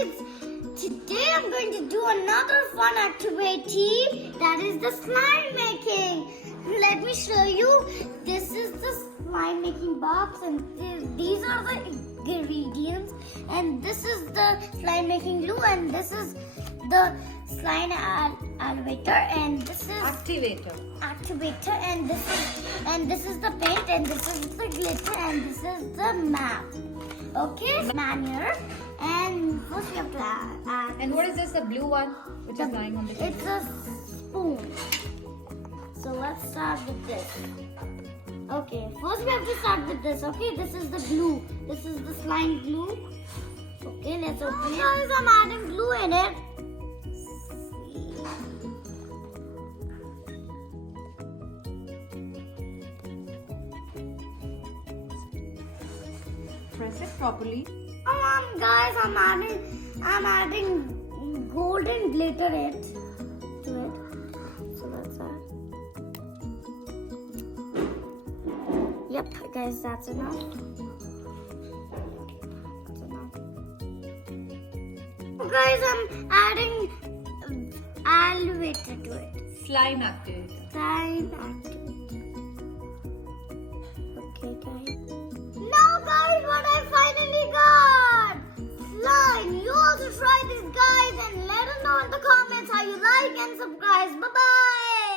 guys, today I'm going to do another fun activity, that is the slime making. Let me show you. This is the slime making box and these are the ingredients, and this is the slime making glue, and this is the slime elevator, and this is Activator, and this is the paint, and this is the glitter, and this is the map. Okay, manure, and first we have to add. and what is this? The blue one which is lying on the table. It's a spoon. So let's start with this. Okay, first we have to start with this. Okay, this is the glue. This is the slime glue. Okay, let's open it. Guys, I'm adding glue in it. Press it properly. Come on, guys, I'm adding golden glitter to it. So that's that. Yep, guys, that's enough. Guys, I'm adding elevator to it. Slime activator. Slime activator. Okay, guys. Now, guys, what I finally got! Slime. You also try this, guys, and let us know in the comments how you like and subscribe. Bye-bye.